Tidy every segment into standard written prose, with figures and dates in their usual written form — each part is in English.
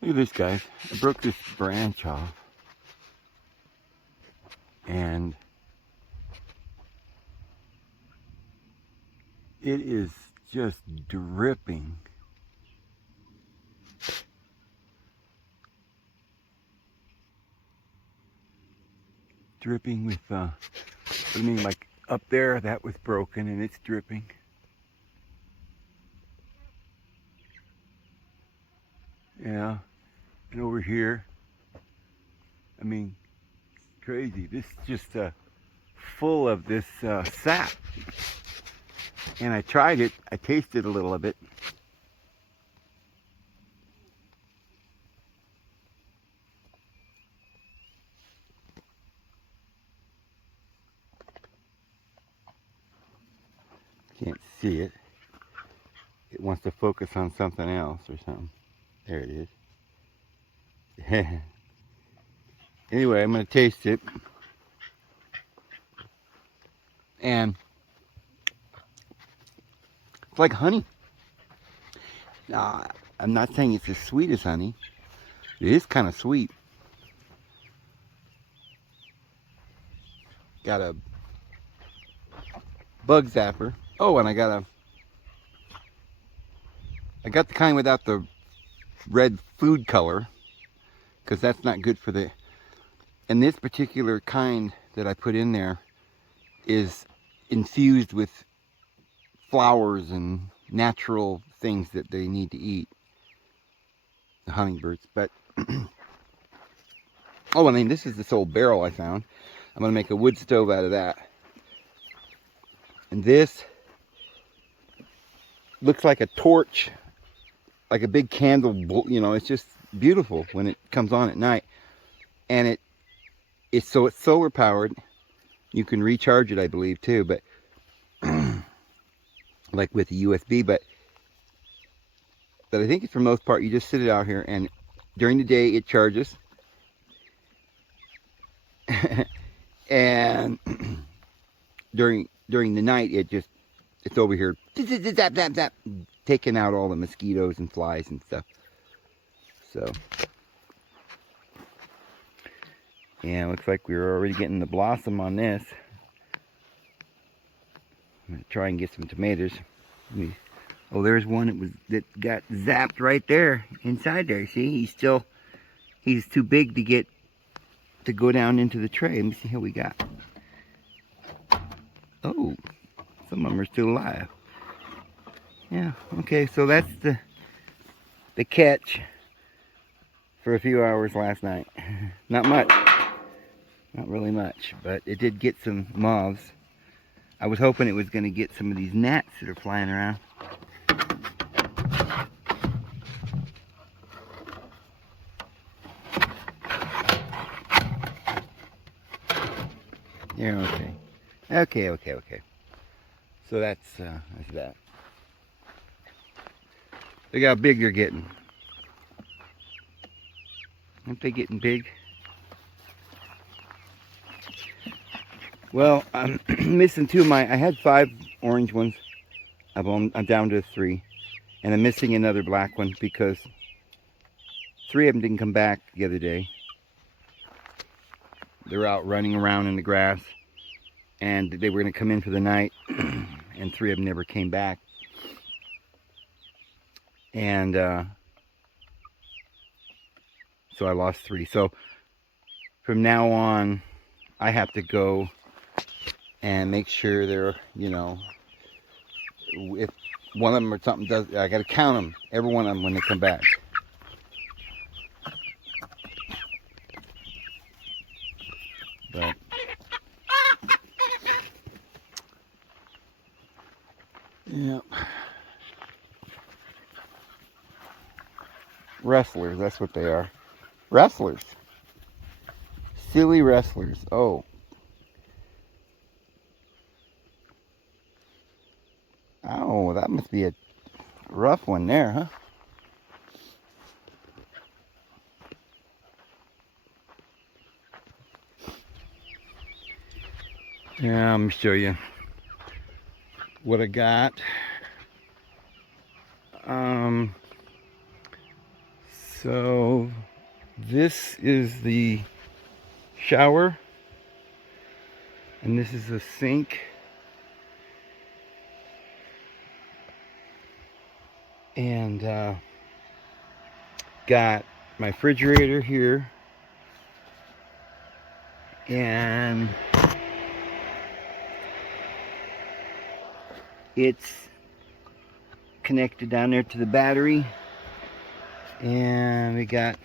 Look at this, guys. I broke this branch off, and it is just dripping. Dripping with, I mean, like up there, that was broken and it's dripping. Yeah, and over here, I mean, crazy. This is just full of this sap. And I tried it, I tasted a little of it. Can't see it. It wants to focus on something else or something. There it is. Anyway, I'm going to taste it. And it's like honey. I'm not saying it's as sweet as honey. It is kind of sweet. Got a bug zapper. Oh, and I got the kind without the red food color, because that's not good for the, and this particular kind that I put in there is infused with flowers and natural things that they need to eat, the hummingbirds. But oh, I mean, this is this old barrel I found. I'm gonna make a wood stove out of that. And this looks like a torch, like a big candle, you know. It's just beautiful when it comes on at night. And it's solar powered. You can recharge it, I believe, too, but like with the USB. But I think for the most part, you just sit it out here, and during the day it charges, and during the night it's over here zap zap zap, taking out all the mosquitoes and flies and stuff. So yeah, looks like we're already getting the blossom on this. I'm gonna try and get some tomatoes. Oh, there's one that got zapped right there inside there. See, he's too big to go down into the tray. Let me see how we got. Oh, some of them are still alive. Yeah, okay, so that's the catch for a few hours last night. Not much, not really much, but it did get some moths. I was hoping it was going to get some of these gnats that are flying around. Yeah, okay. So that's that. Look how big they're getting. Aren't they getting big? Well, I'm missing two of my. I had 5 orange ones. I'm down to 3, and I'm missing another black one because 3 of them didn't come back the other day. They're out running around in the grass, and they were going to come in for the night, and 3 of them never came back. And so I lost 3. So from now on, I have to go and make sure they're, you know, if one of them or something does, I got to count them, every one of them when they come back. But yep. Wrestlers, that's what they are. Wrestlers. Silly wrestlers. Oh. Oh, that must be a rough one there, huh? Yeah, I'm gonna show you what I got. So This is the shower, and this is the sink. And got my refrigerator here, and it's connected down there to the battery, and we got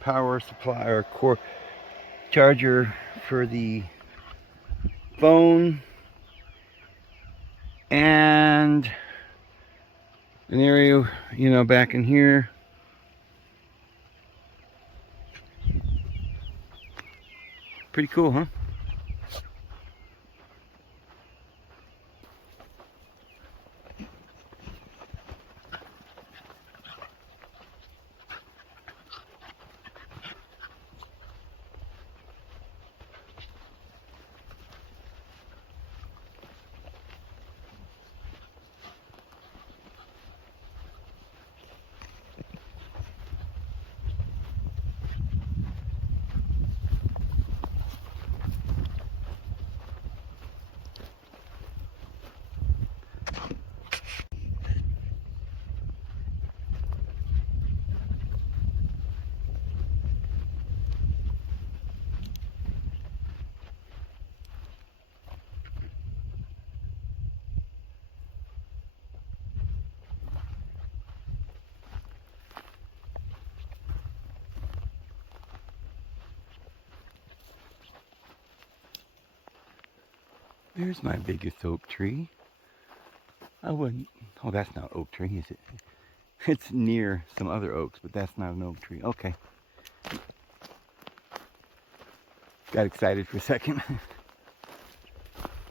power supply or core charger for the phone, and an area, you know, back in here. Pretty cool, huh? There's my biggest oak tree. I wouldn't, oh, that's not oak tree, is it? It's near some other oaks, but that's not an oak tree. Okay. Got excited for a second.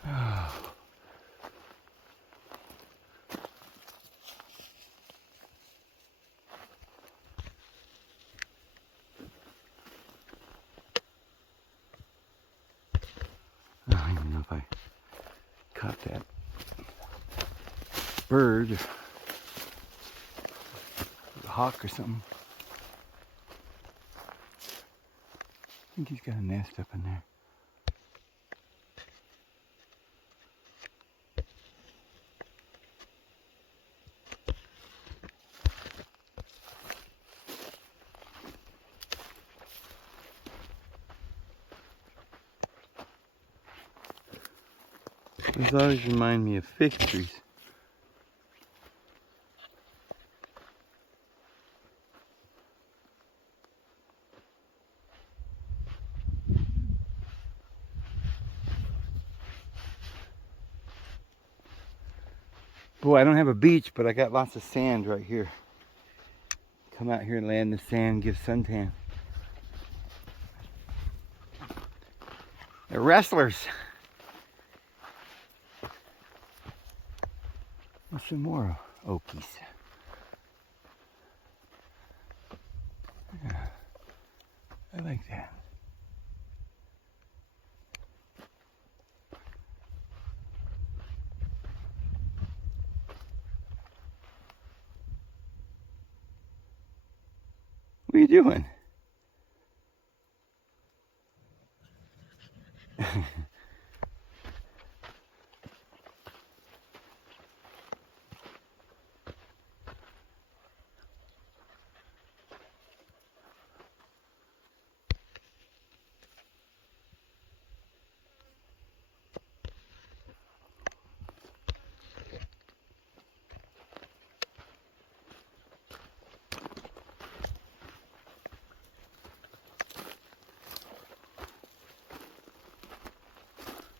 I don't even know if I caught that bird, a hawk or something. I think he's got a nest up in there. These always remind me of fig trees. Boy, I don't have a beach, but I got lots of sand right here. Come out here and lay in the sand, give suntan. They're wrestlers. And some more oakies. Yeah, I like that. What are you doing?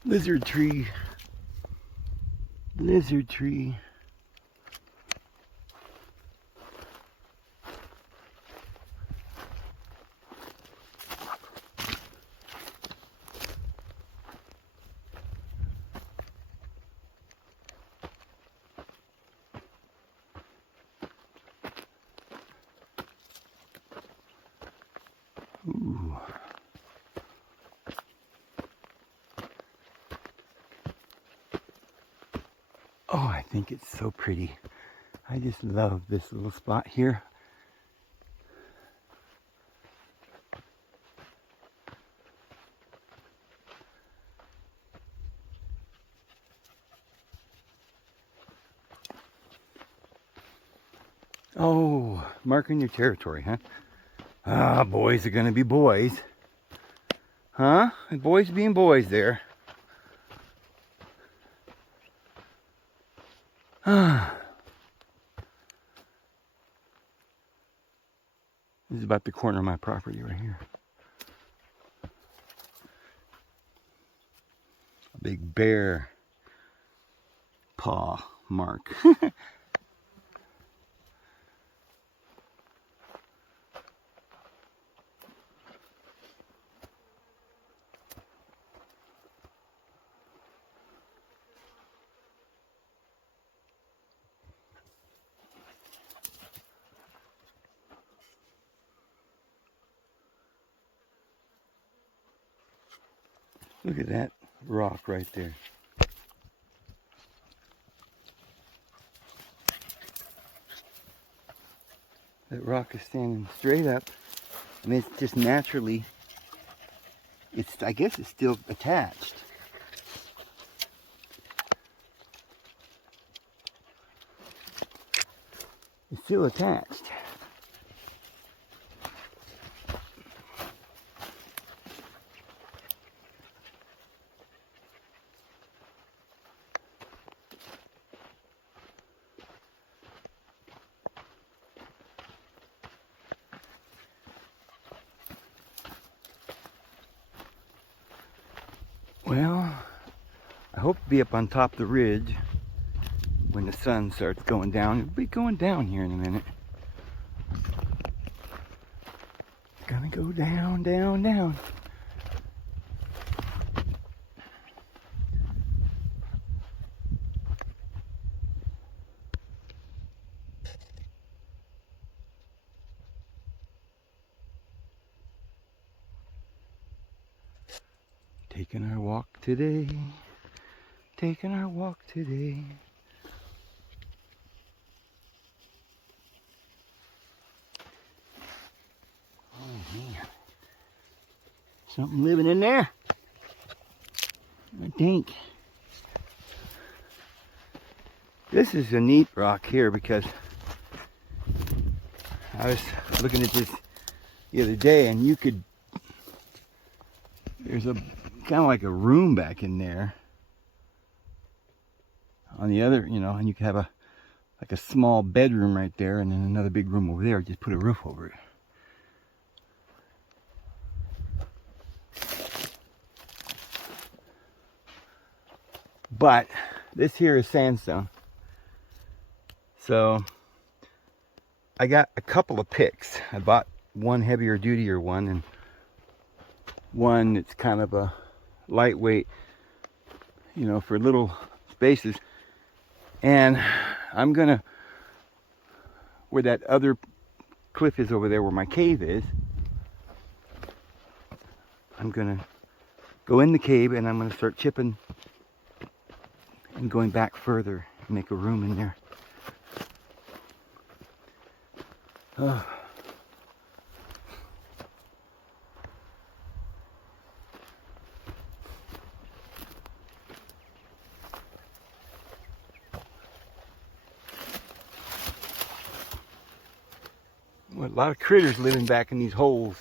Lizard tree. Lizard tree. Ooh. Oh, I think it's so pretty. I just love this little spot here. Oh, marking your territory, huh? Ah, boys are gonna be boys. Huh? Boys being boys there. Ah. This is about the corner of my property right here. A big bear paw mark. Look at that rock right there. That rock is standing straight up. I mean, it's just naturally, I guess it's still attached. It's still attached. Well, I hope to be up on top of the ridge when the sun starts going down. It'll be going down here in a minute. It's gonna go down, down, down. Taking our walk today. Taking our walk today. Oh man. Something living in there. I think. This is a neat rock here because I was looking at this the other day and there's a kind of like a room back in there on the other, and you could have like a small bedroom right there and then another big room over there. Just put a roof over it. But this here is sandstone. So I got a couple of picks. I bought one heavier dutier one and one that's kind of a lightweight, for little spaces. And I'm gonna, where that other cliff is over there where my cave is, I'm gonna go in the cave and I'm gonna start chipping and going back further and make a room in there. Oh. Well, a lot of critters living back in these holes.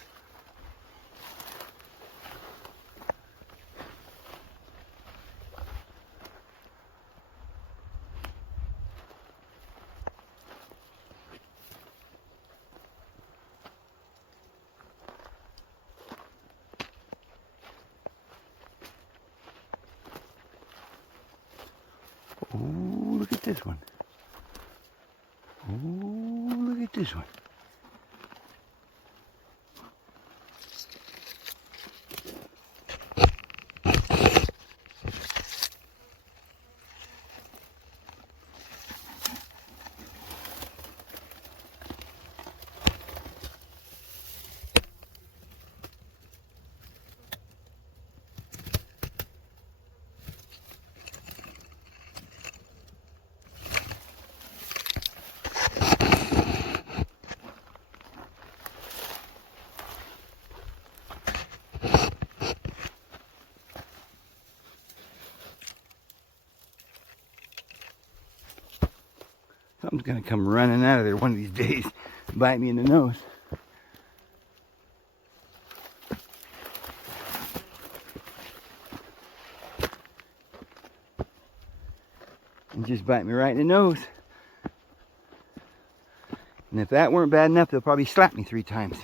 Oh, look at this one. Oh, look at this one. gonna come running out of there one of these days and bite me in the nose. And just bite me right in the nose. And if that weren't bad enough, they'll probably slap me 3 times.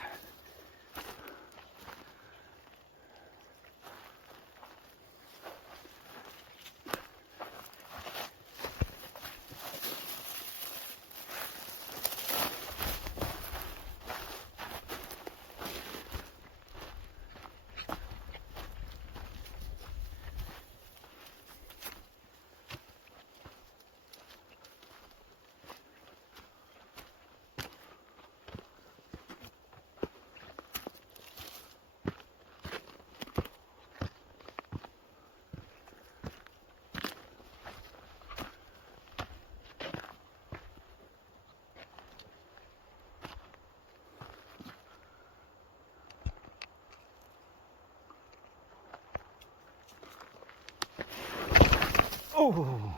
Oh!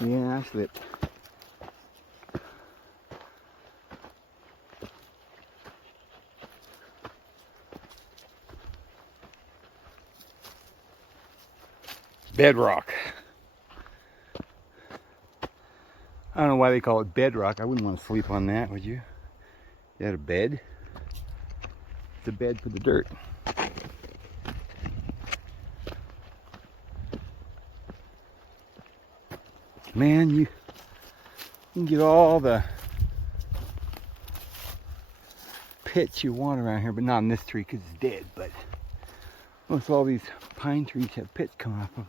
Yeah, I slipped. Bedrock. I don't know why they call it bedrock. I wouldn't want to sleep on that, would you? You had a bed? It's a bed for the dirt. Man, you can get all the pits you want around here, but not in this tree because it's dead. But most all these pine trees have pits coming off them.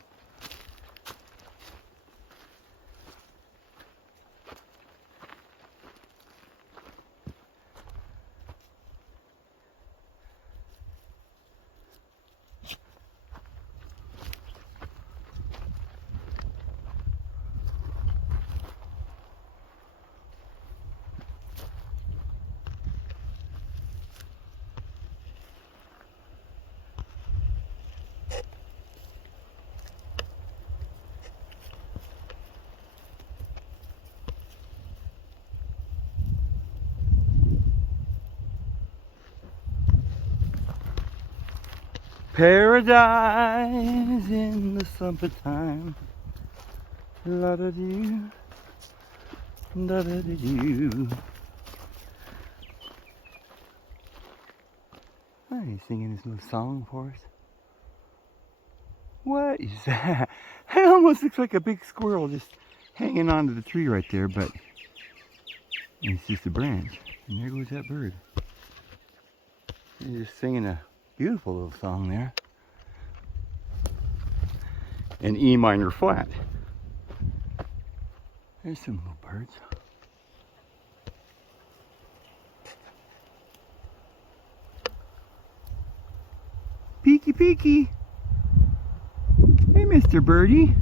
Paradise in the summertime. La da doo, da da doo. Oh, he's singing his little song for us. What is that? It almost looks like a big squirrel just hanging onto the tree right there, but it's just a branch. And there goes that bird. He's just singing a beautiful little song there. An E minor flat. There's some little birds. Peeky peeky. Hey, Mr. Birdie.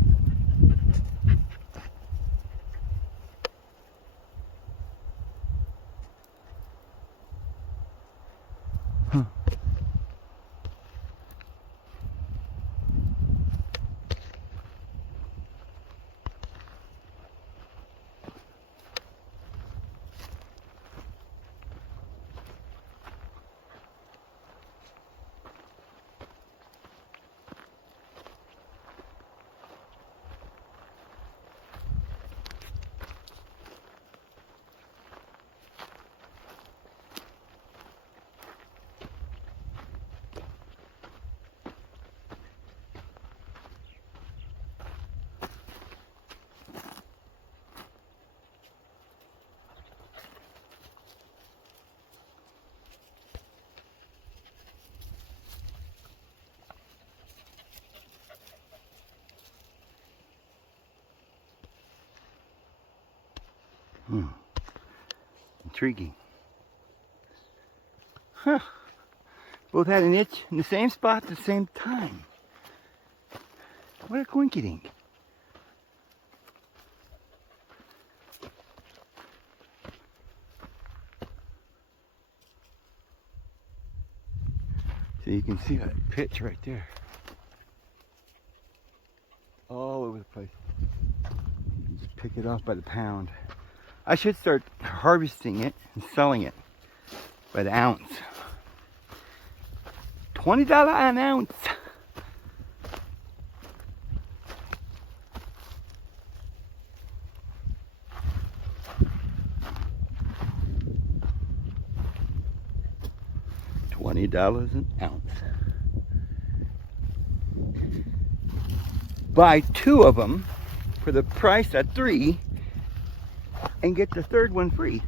Huh. Intriguing. Huh. Both had an itch in the same spot at the same time. What a coinkydink. So you can see that pitch right there. All over the place. Just pick it off by the pound. I should start harvesting it and selling it by the ounce. $20 an ounce. $20 an ounce. Buy 2 of them for the price of 3 and get the 3rd one free.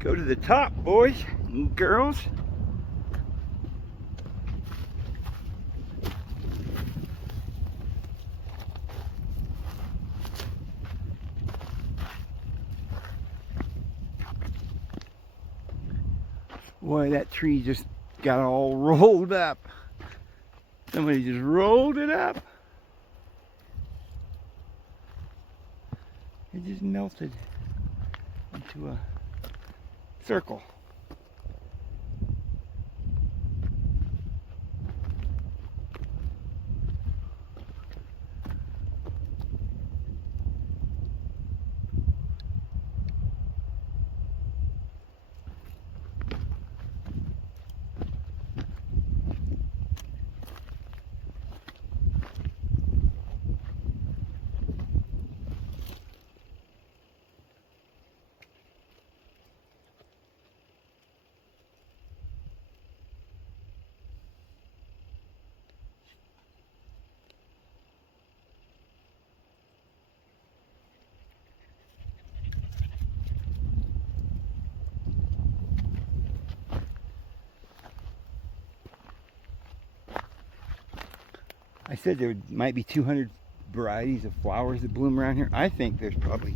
Go to the top, boys and girls. Boy, that tree just got all rolled up. Somebody just rolled it up. It just melted into a circle. I said there might be 200 varieties of flowers that bloom around here. I think there's probably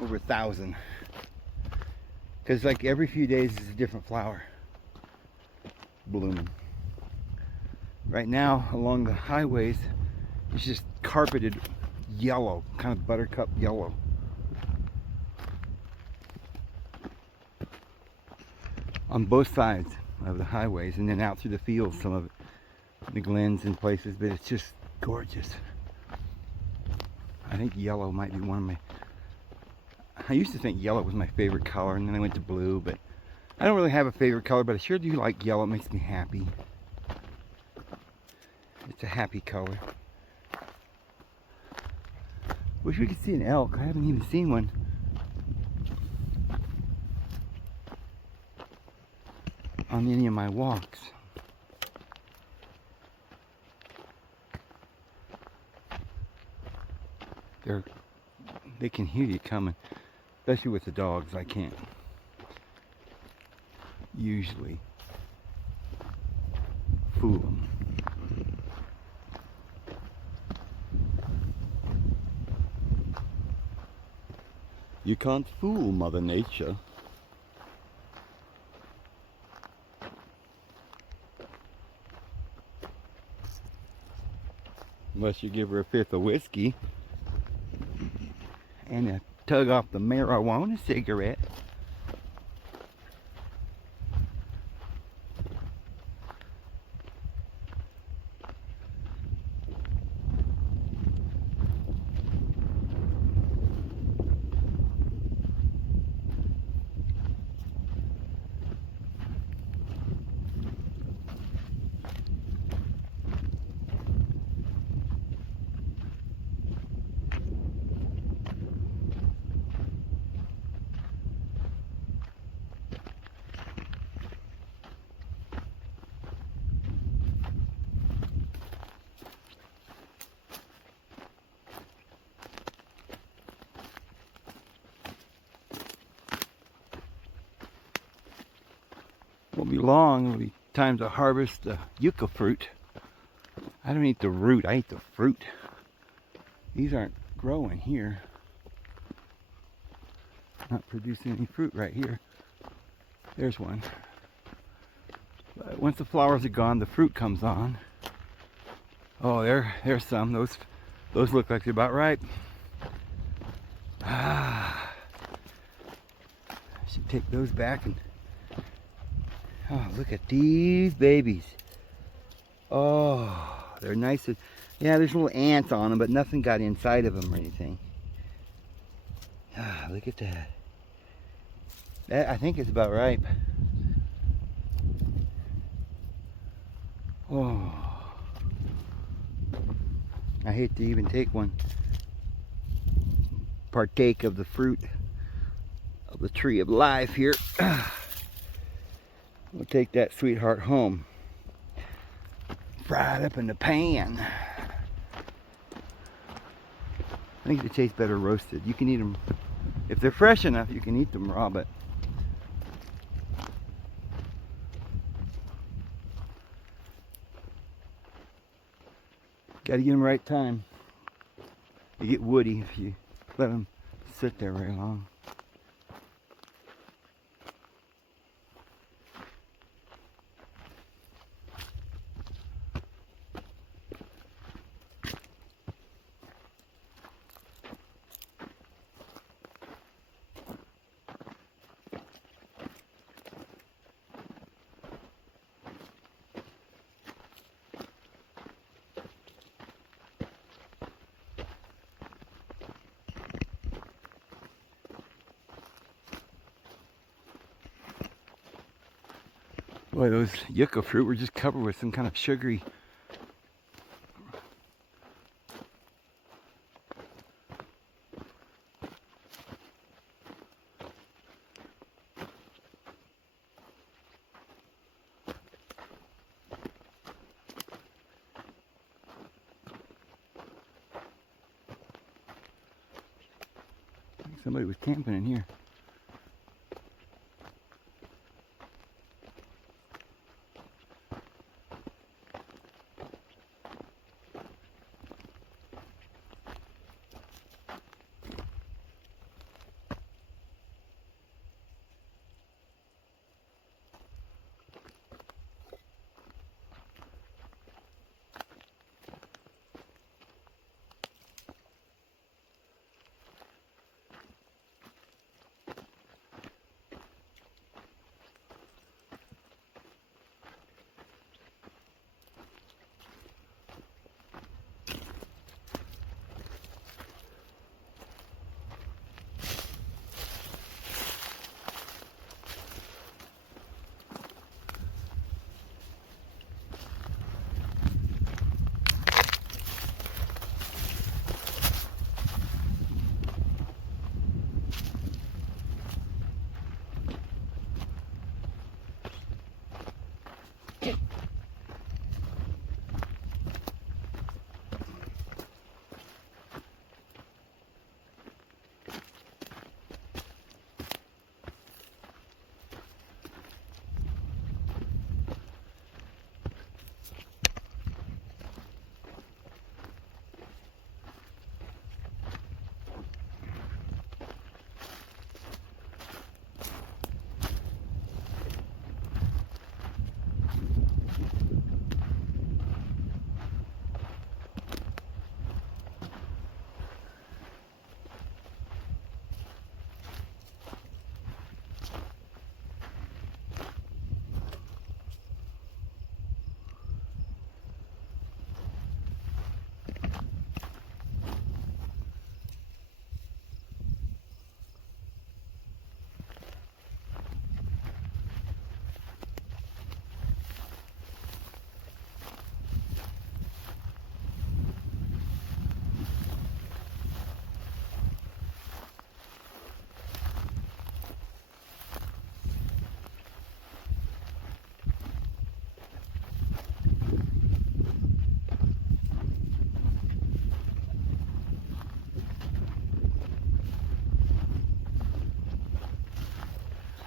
over 1,000. Because like every few days is a different flower blooming. Right now along the highways it's just carpeted yellow, kind of buttercup yellow. On both sides of the highways, and then out through the fields, some of it, the glens and places, but it's just gorgeous. I think yellow might be one of my, I used to think yellow was my favorite color, and then I went to blue, but I don't really have a favorite color, but I sure do like yellow. It makes me happy. It's a happy color. Wish we could see an elk. I haven't even seen one. On any of my walks. They can hear you coming, especially with the dogs. I can't usually fool them. You can't fool Mother Nature. Unless you give her a 5th of whiskey and a tug off the marijuana cigarette. won't be long. It'll be time to harvest the yucca fruit. I don't eat the root, I eat the fruit. These aren't growing here. Not producing any fruit right here. There's one. But once the flowers are gone, the fruit comes on. Oh, there's some. Those look like they're about ripe. I should take those back and... Oh, look at these babies. Oh, they're nice. Yeah, there's little ants on them, but nothing got inside of them or anything. Ah, look at that. That, I think it's about ripe. Oh, I hate to even take one. Partake of the fruit of the tree of life here. We'll take that sweetheart home. Fried up in the pan. I think they taste better roasted. You can eat them, if they're fresh enough, you can eat them raw, but gotta get them right time. You get woody if you let them sit there very long. Boy, those yucca fruit were just covered with some kind of sugary. I think somebody was camping in here.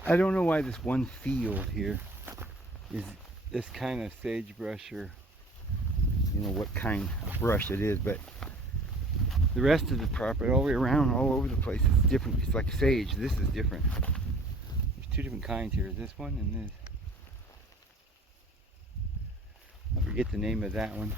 I don't know why this one field here is this kind of sagebrush, or you know what kind of brush it is, but the rest of the property all the way around, all over the place, is different. It's like sage. This is different. There's two different kinds here. This one and this. I forget the name of that one.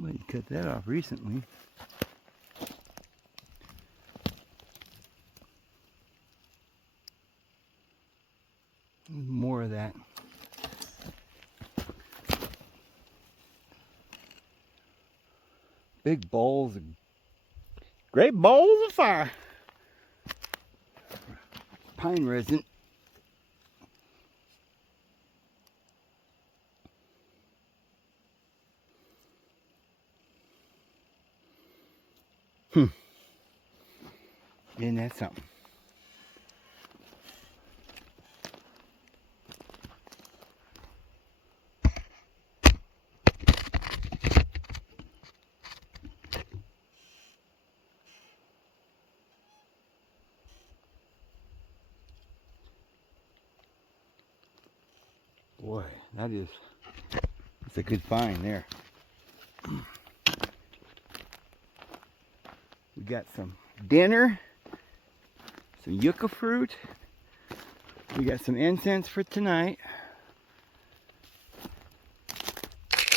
Well, you cut that off recently. More of that. Big balls of, great balls of fire. Pine resin. Isn't that something? Boy, that's a good find there. We got some dinner, some yucca fruit. We got some incense for tonight.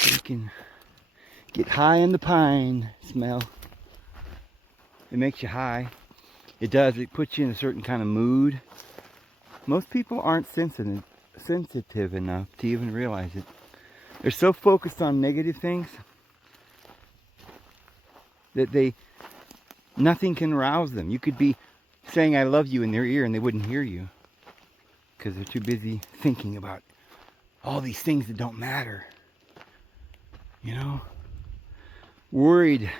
You can get high in the pine smell. It makes you high. It does. It puts you in a certain kind of mood. Most people aren't sensitive enough to even realize it. They're so focused on negative things that nothing can rouse them. You could be saying I love you in their ear and they wouldn't hear you because they're too busy thinking about all these things that don't matter. You know? Worried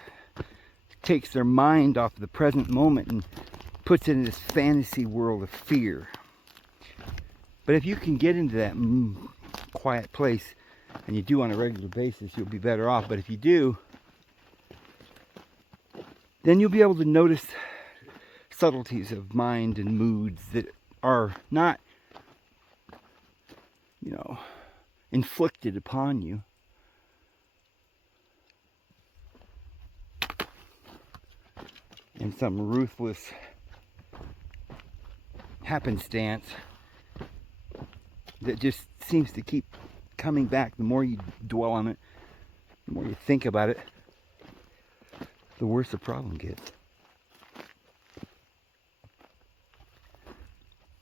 takes their mind off the present moment and puts it in this fantasy world of fear. But if you can get into that quiet place, and you do on a regular basis, you'll be better off. But if you do, then you'll be able to notice subtleties of mind and moods that are not, you know, inflicted upon you. In some ruthless happenstance that just seems to keep coming back. The more you dwell on it, the more you think about it, the worse the problem gets.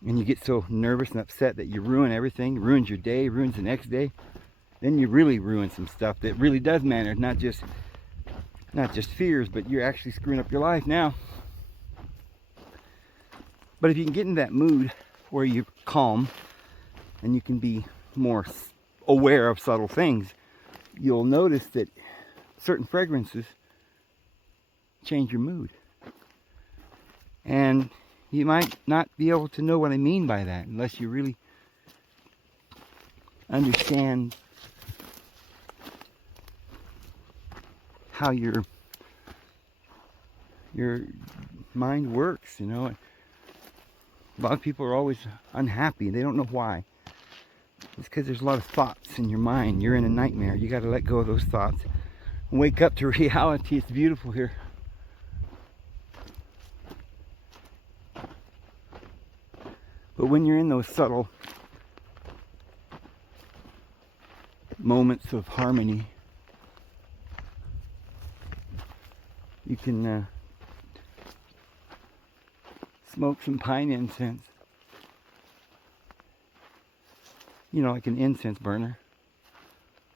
And you get so nervous and upset that you ruin everything, ruins your day, ruins the next day. Then you really ruin some stuff that really does matter, not just fears, but you're actually screwing up your life now. But if you can get in that mood where you're calm and you can be more aware of subtle things, you'll notice that certain fragrances change your mood. And you might not be able to know what I mean by that unless you really understand how your mind works, you know. A lot of people are always unhappy. They don't know why. It's because there's a lot of thoughts in your mind. You're in a nightmare. You got to let go of those thoughts and wake up to reality. It's beautiful here. But when you're in those subtle moments of harmony, you can smoke some pine incense. You know, like an incense burner.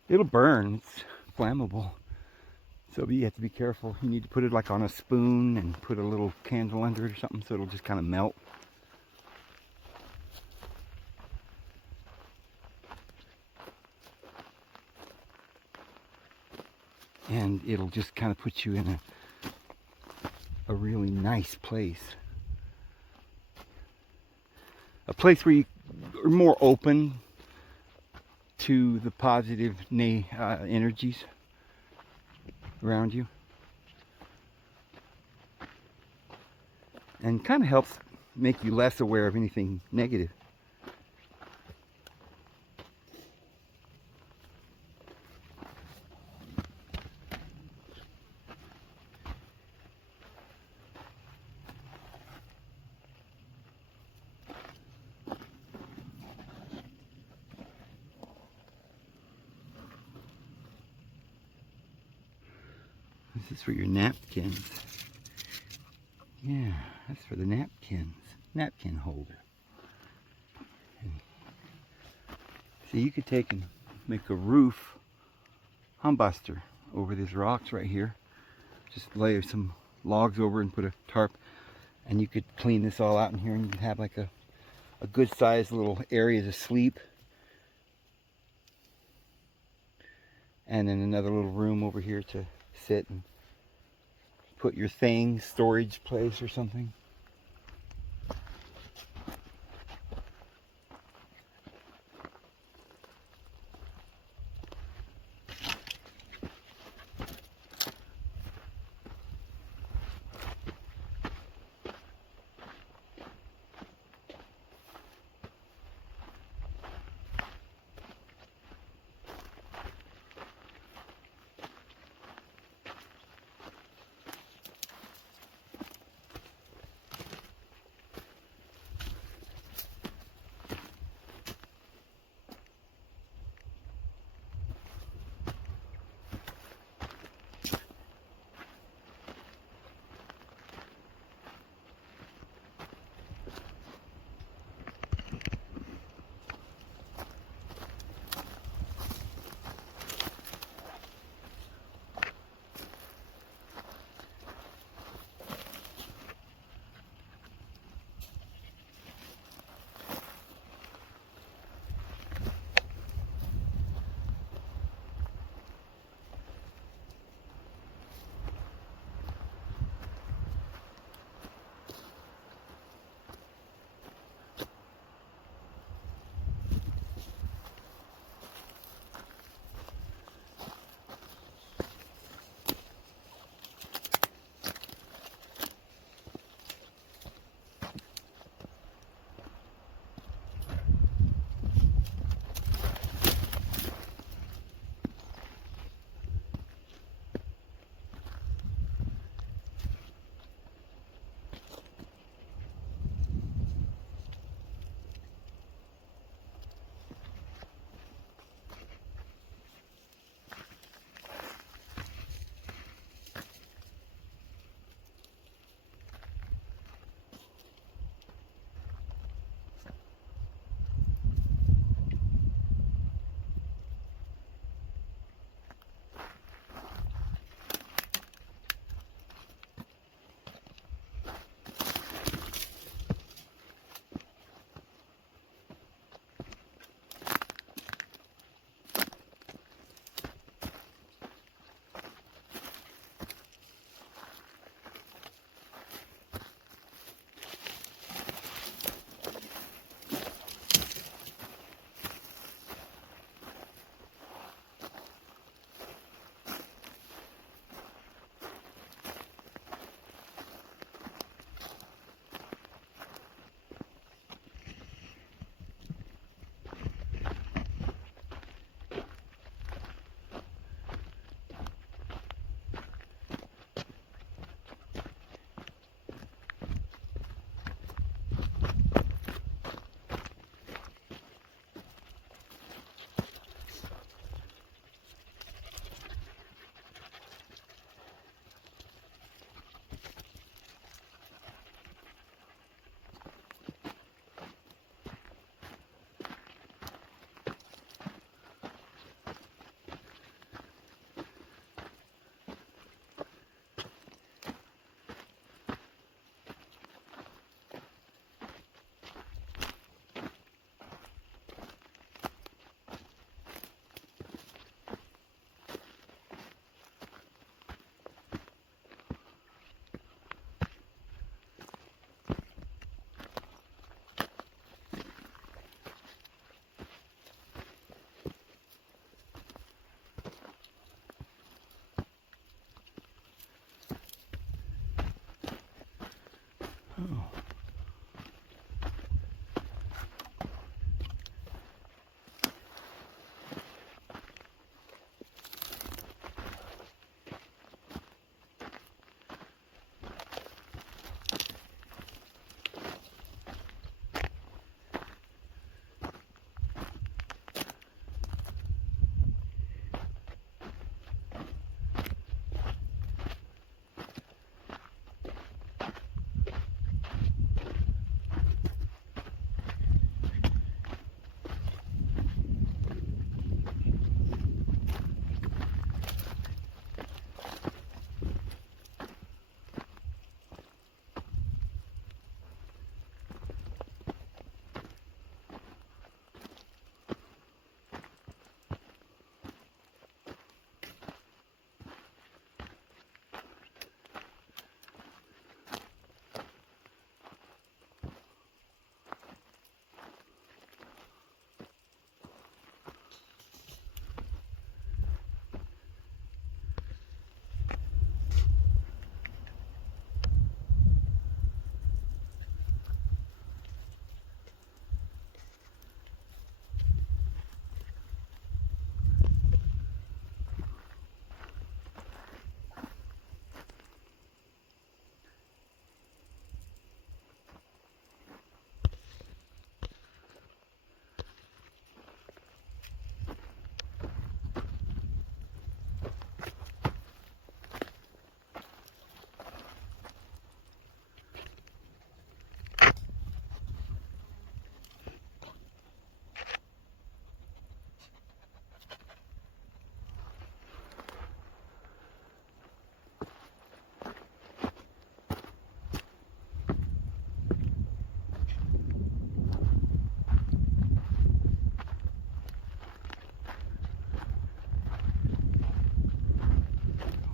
It'll burn. It's flammable. So you have to be careful. You need to put it like on a spoon and put a little candle under it or something so it'll just kind of melt. And it'll just kind of put you in a really nice place. A place where you are more open to the positive energies around you. And kind of helps make you less aware of anything negative. This is for your napkins. Yeah, that's for the napkins. Napkin holder. And see, you could take and make a roof humbuster over these rocks right here. Just lay some logs over and put a tarp, and you could clean this all out in here, and you could have like a good sized little area to sleep. And then another little room over here to sit and put your things, storage place or something.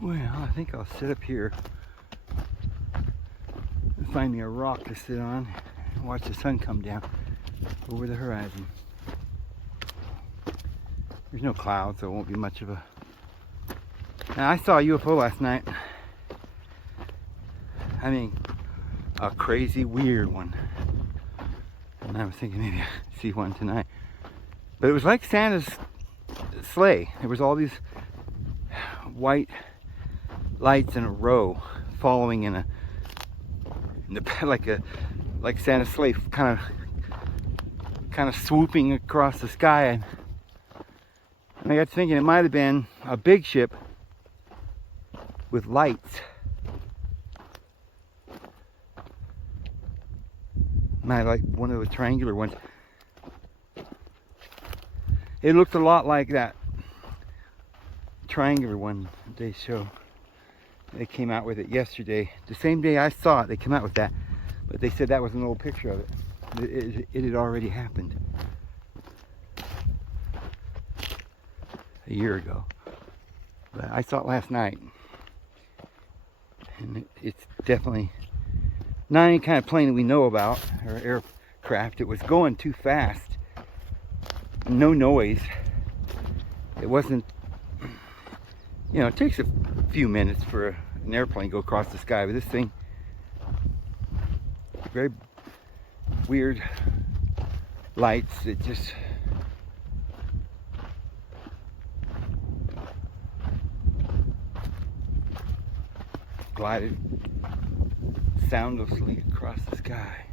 Well, I think I'll sit up here and find me a rock to sit on and watch the sun come down over the horizon. There's no clouds, so it won't be much of a... Now, I saw a UFO last night. I mean, a crazy, weird one. And I was thinking maybe I'd see one tonight. But it was like Santa's sleigh. There was all these white lights in a row following in a like Santa's sleigh, kind of swooping across the sky. And I got thinking it might have been a big ship with lights. Might like one of the triangular ones. It looked a lot like that triangular one they show. They came out with it yesterday. The same day I saw it, they came out with that. But they said that was an old picture of it. It had already happened a year ago. But I saw it last night. And it's definitely not any kind of plane that we know about, or aircraft. It was going too fast. No noise. It wasn't, you know, it takes a few minutes for an airplane to go across the sky, but this thing, very weird lights. It just glided soundlessly across the sky.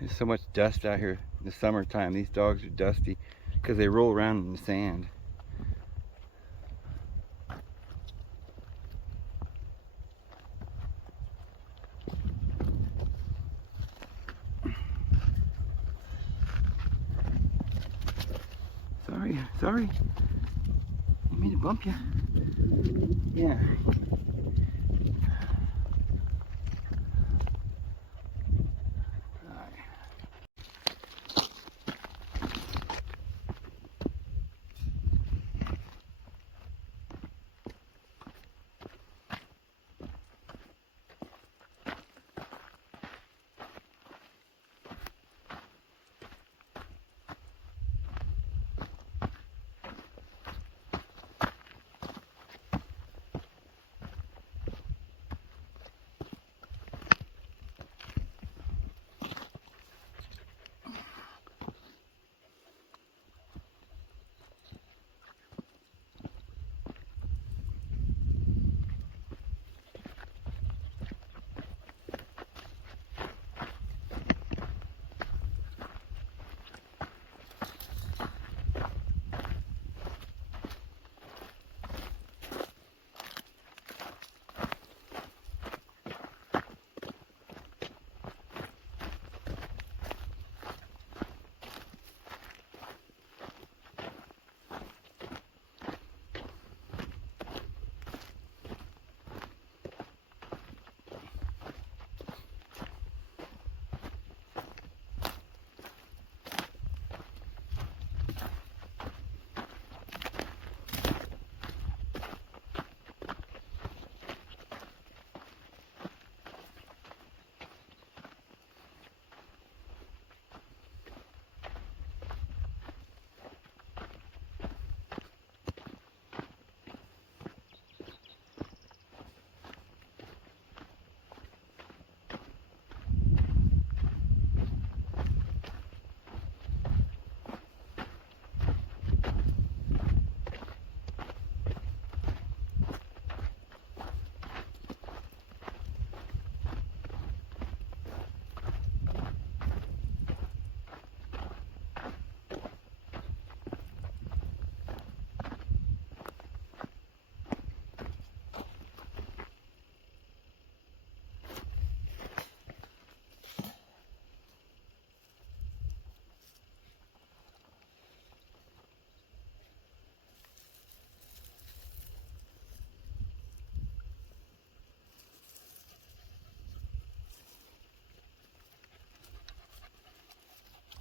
There's so much dust out here in the summertime. These dogs are dusty because they roll around in the sand. Sorry. Didn't mean to bump you. Yeah.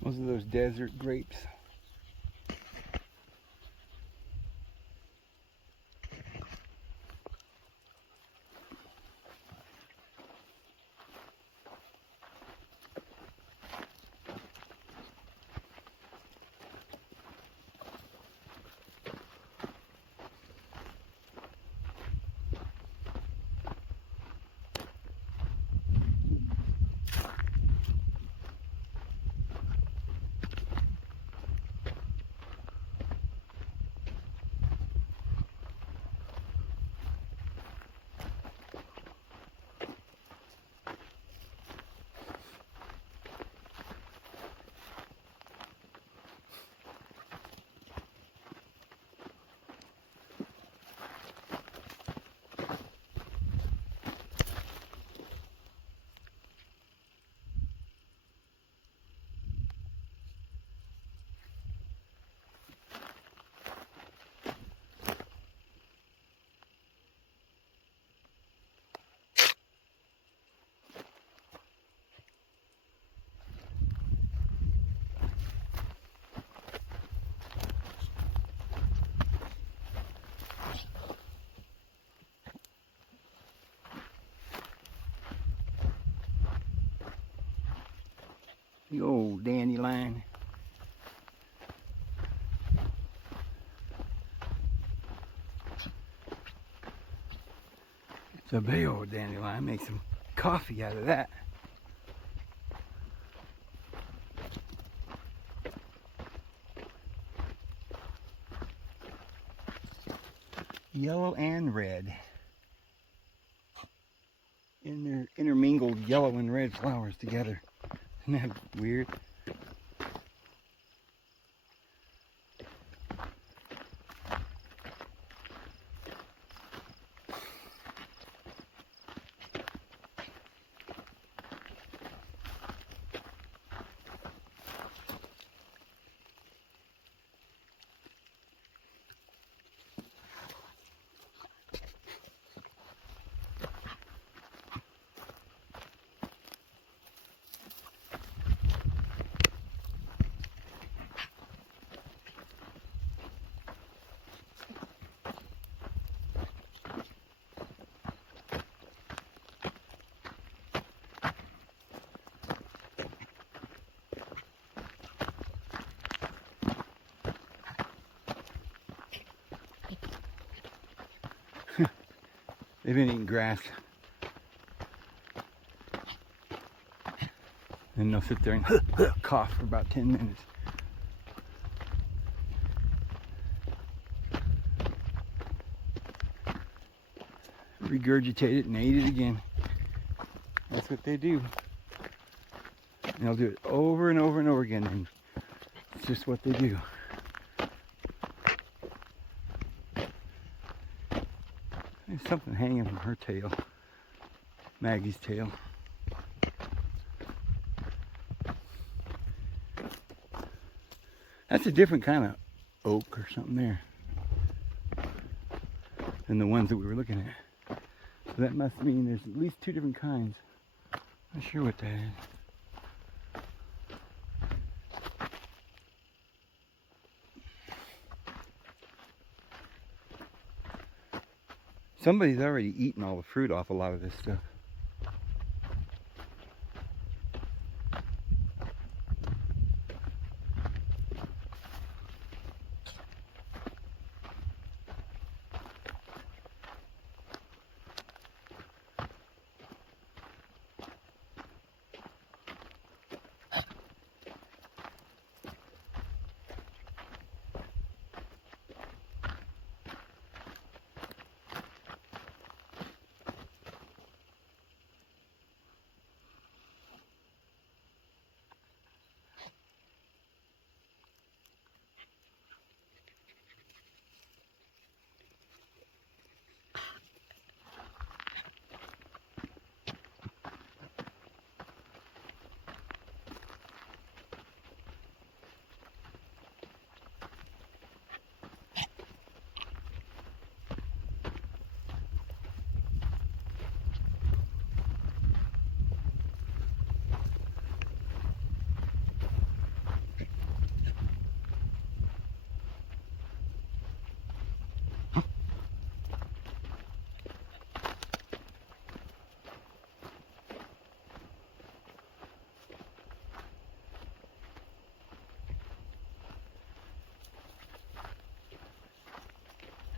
Those are those desert grapes. The old dandelion. It's a big old dandelion. Make some coffee out of that. Yellow and red. Intermingled yellow and red flowers together. Isn't that weird? They've been eating grass. And they'll sit there and cough for about 10 minutes. Regurgitate it and ate it again. That's what they do. And they'll do it over and over and over again. And it's just what they do. There's something hanging from her tail. Maggie's tail. That's a different kind of oak or something there than the ones that we were looking at. So that must mean there's at least two different kinds. Not sure what that is. Somebody's already eaten all the fruit off a lot of this stuff.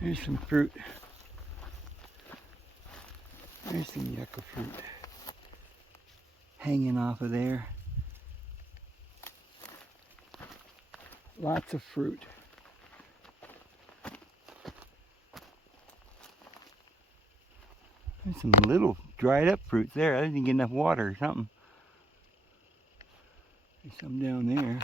There's some fruit. There's some yucca fruit hanging off of there. Lots of fruit. There's some little dried up fruits there. I didn't get enough water or something. There's some down there.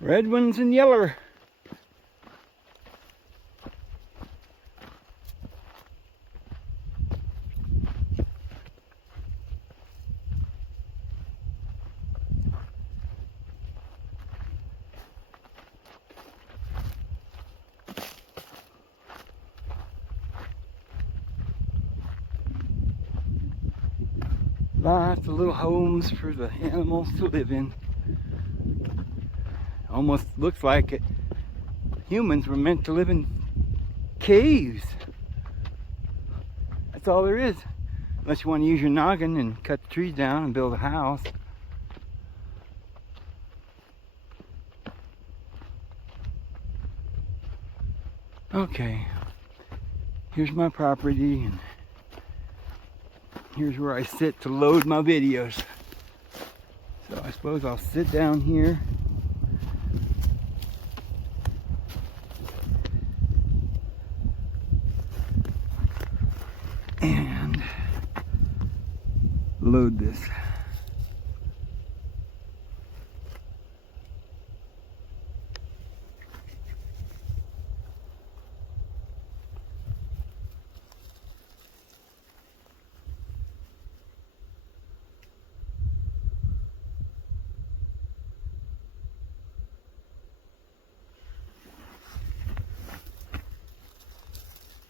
Red ones and yeller. Lots of little homes for the animals to live in. Almost looks like it. Humans were meant to live in caves. That's all there is. Unless you want to use your noggin and cut the trees down and build a house. Okay, here's my property and here's where I sit to load my videos. So I suppose I'll sit down here. And load this.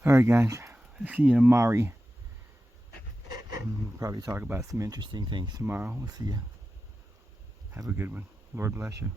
Alright guys, see you tomorrow. We'll probably talk about some interesting things tomorrow. We'll see you. Have a good one. Lord bless you.